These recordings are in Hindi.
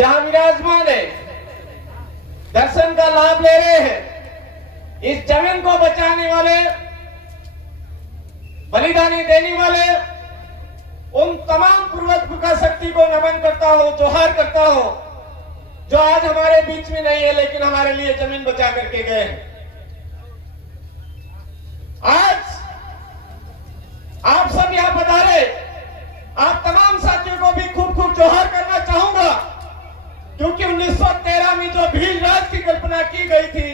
जहां विराजमान है, दर्शन का लाभ ले रहे हैं, इस जमीन को बचाने वाले, बलिदानी देने वाले उन तमाम पूर्वज का शक्ति को नमन करता हो, जोहार करता हो, जो आज हमारे बीच में नहीं है लेकिन हमारे लिए जमीन बचा करके गए हैं। आज आप सब यहां पधारे, आप तमाम साथियों को भी खूब खूब जोहार करना चाहूंगा, क्योंकि 1913 में जो भील राज की कल्पना की गई थी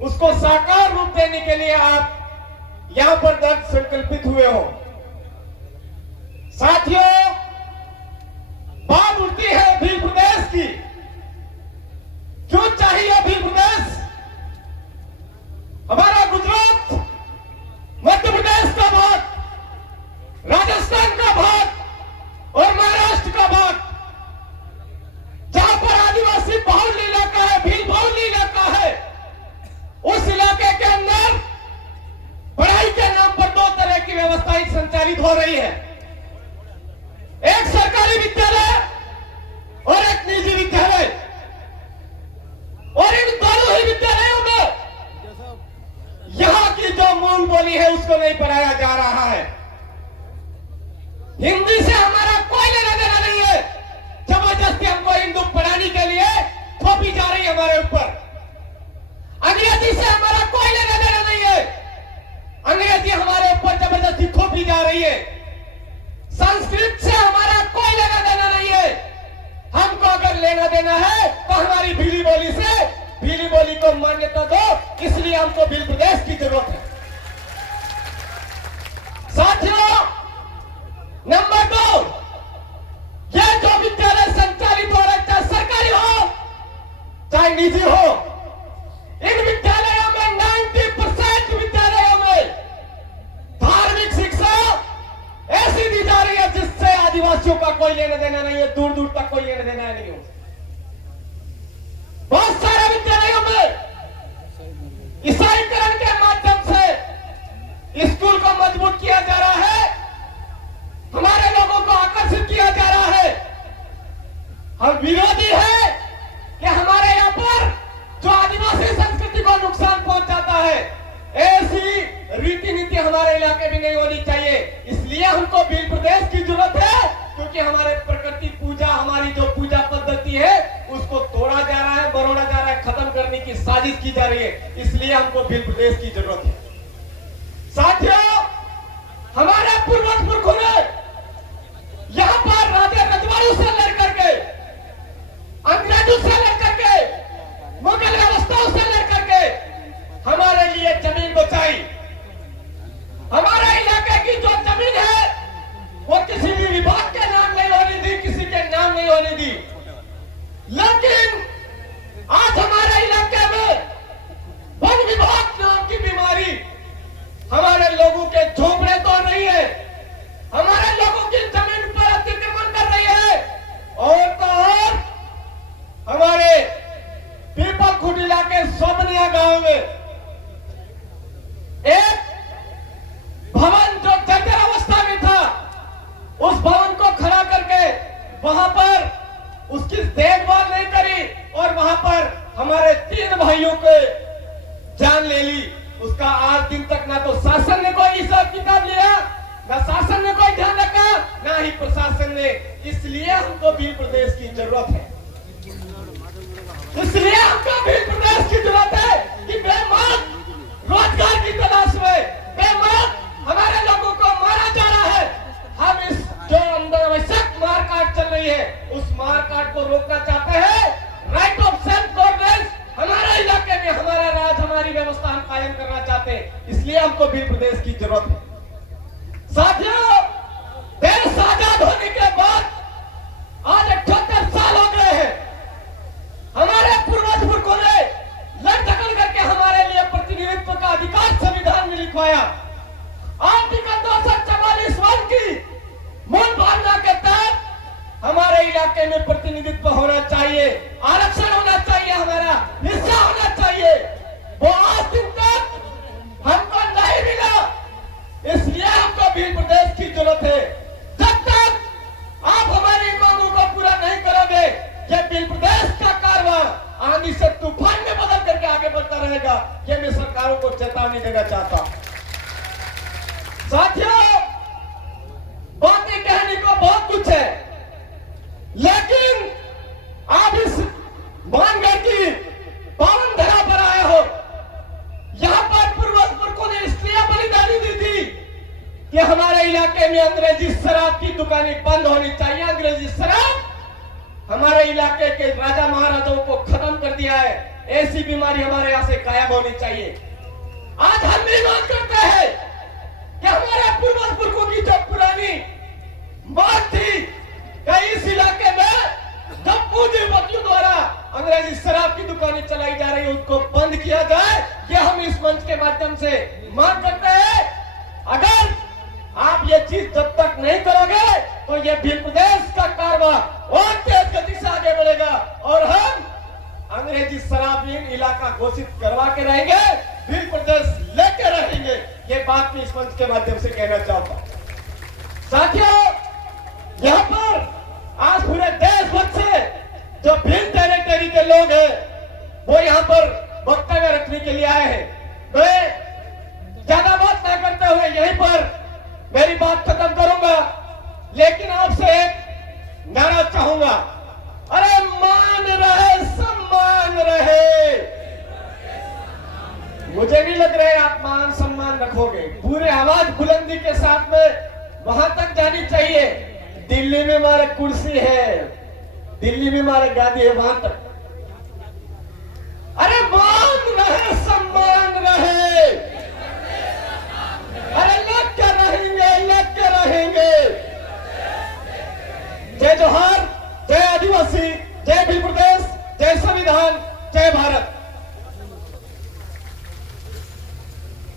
उसको साकार रूप देने के लिए आप यहां पर दृढ़ संकल्पित हुए हो। साथियों, बात उठती है भील प्रदेश की। क्यों चाहिए भील प्रदेश? हमारा गुजरात, मध्य प्रदेश का भाग, राजस्थान का भाग और महाराष्ट्र का भाग, जहां पर आदिवासी बहुल इलाका है, भील बहुल इलाका है, उस इलाके के अंदर पढ़ाई के नाम पर दो तरह की व्यवस्थाएं संचालित हो रही है। एक सरकारी विद्यालय और एक निजी विद्यालय, और इन दोनों ही विद्यालयों में यहां की जो मूल बोली है उसको नहीं पढ़ाया जा रहा है। हिंदी से हमारा कोई लेना देना नहीं है, जबरदस्ती हमको हिंदू पढ़ाने के लिए थोपी जा रही है हमारे ऊपर। अंग्रेजी से हमारा कोई लेना देना नहीं है, अंग्रेजी हमारे ऊपर जबरदस्ती थोपी जा रही है। संस्कृत से हमारा कोई लेना देना नहीं है, हमको अगर लेना देना है तो हमारी भीली बोली से, भीली बोली को मान्यता दो, इसलिए हमको भील प्रदेश की जरूरत है। साथियों, नंबर 2, यह जो विद्यालय संचालित हो रहा है, चाहे सरकारी हो चाहे निजी हो, इन विद्यालयों में 90% विद्यालयों में धार्मिक शिक्षा ऐसी दी जा रही है जिससे आदिवासियों का कोई लेना देना नहीं है, दूर दूर तक कोई लेना देना नहीं है। बहुत सारे विद्यालयों में ईसाईकरण के माध्यम से स्कूल को मजबूत किया जा रहा है, हमारे लोगों को आकर्षित किया जा रहा है। हम विरोधी है कि हमारे यहाँ पर जो आदिवासी संस्कृति को नुकसान पहुंचाता है, ऐसी रीति नीति हमारे इलाके में नहीं होनी चाहिए। इसलिए हमको भील प्रदेश की जरूरत है, क्योंकि हमारे प्रकृति पूजा, हमारी जो पूजा पद्धति है उसको तोड़ा जा रहा है, बरोड़ा जा रहा है, खत्म करने की साजिश की जा रही है। इसलिए हमको भील प्रदेश की जरूरत है। साथियों, हमारे पूर्वज पुरखों ने यहां पर राजा रजवाड़ों से लड़कर के, अंग्रेजों से लड़कर के, मुगल व्यवस्थाओं से लड़कर के हमारे लिए जमीन बचाई। हमारे इलाके की जो जमीन है वो किसी भी विभाग के नाम नहीं होने दी, किसी के नाम नहीं होने दी। लेकिन आज हमारे इलाके में वन विभाग नाम की बीमारी हमारे लोगों के झोपड़े तोड़ रही है, हमारे लोगों की जमीन पर अतिक्रमण कर रही है। और तो और हमारे पीपलखुट इलाके सोमनिया गांव में एक भवन जो जर्जर अवस्था में था, उस भवन को खड़ा करके वहां पर उसकी देखभाल नहीं करी और वहां पर हमारे 3 भाइयों को जान ले ली। उसका आज दिन तक ना तो शासन ने कोई हिसाब किताब लिया, ना शासन ने कोई ध्यान रखा, ना ही प्रशासन ने। इसलिए हमको भील प्रदेश की जरूरत है, इसलिए हमको भील प्रदेश की जरूरत है कि बेमौत रोजगार की तलाश में बेमौत हमारे लोगों को मारा जा रहा है। हम इस जो अनावश्यक मारकाट चल रही है उस मारकाट को रोकना चाहते हैं। राइट ऑफ सेल्फ गवर्नेंस हमारे इलाके में, हमारा राज, हमारी व्यवस्था हम कायम करना चाहते हैं। इसलिए हमको भील प्रदेश की जरूरत है। साथियों, देश आजाद होने के बाद आज 78 साल हो गए हैं। हमारे पूर्वज पुरखों ने लड़ झगड़ करके हमारे लिए प्रतिनिधित्व का अधिकार संविधान में लिखवाया। आर्टिकल 244 की मूल भावना के तहत हमारे इलाके में प्रतिनिधित्व होना चाहिए, आरक्षण होना चाहिए, हमारा हिस्सा होना चाहिए। वो आज दिन तक हमको नहीं मिला, इसलिए हमको भील प्रदेश की जरूरत है। जब तक आप हमारी मांगों को पूरा नहीं करोगे, ये कुर्बानी देना चाहता हूं। साथियों, बातें कहने को बहुत कुछ है, लेकिन आप इस मानगढ़ की पावन धरा पर आए हो। यहां पर पूर्वज पुरखों ने इसलिए बलिदानी दी थी कि हमारे इलाके में अंग्रेजी शराब की दुकानें बंद होनी चाहिए। अंग्रेजी शराब हमारे इलाके के राजा महाराजाओं को खत्म कर दिया है। ऐसी बीमारी हमारे यहां से गायब होनी चाहिए। आज हम भी मांग करते हैं कि हमारे पूर्वज पुरखों की जो पुरानी मांग थी कि इस इलाके में जब पूंजीपतियों द्वारा अंग्रेजी शराब की दुकानें चलाई जा रही है उसको बंद किया जाए, ये हम इस मंच के माध्यम से मांग करते हैं। अगर आप ये चीज जब तक नहीं करोगे तो ये भी प्रदेश का कारवां और तेज गति से आगे बढ़ेगा और हम अंग्रेजी शराबहीन इलाका घोषित करवा के रहेंगे, भी प्रदेश लेके रहेंगे। ये बात मैं इस मंच के माध्यम से कहना चाहता हूं। साथियों, यहां पर आज पूरे देश भर से जो भिन्न टेरिटरी के लोग हैं वो यहां पर वक्तव्य रखने के लिए आए हैं। मैं ज्यादा बात न करते हुए यहीं पर मेरी बात खत्म करूंगा, लेकिन आपसे एक नारा चाहूंगा, अरे मान रहे सम्मान रहे। मुझे नहीं लग रहा है आप मान सम्मान रखोगे। पूरे आवाज बुलंदी के साथ में वहां तक जानी चाहिए। दिल्ली में हमारे कुर्सी है, दिल्ली में हमारे गादी है, वहां तक। अरे मान रहे सम्मान रहे, अरे लग के रहेंगे, लग के रहेंगे। जय जोहार, जय आदिवासी, जय भी प्रदेश, जय संविधान, जय भारत।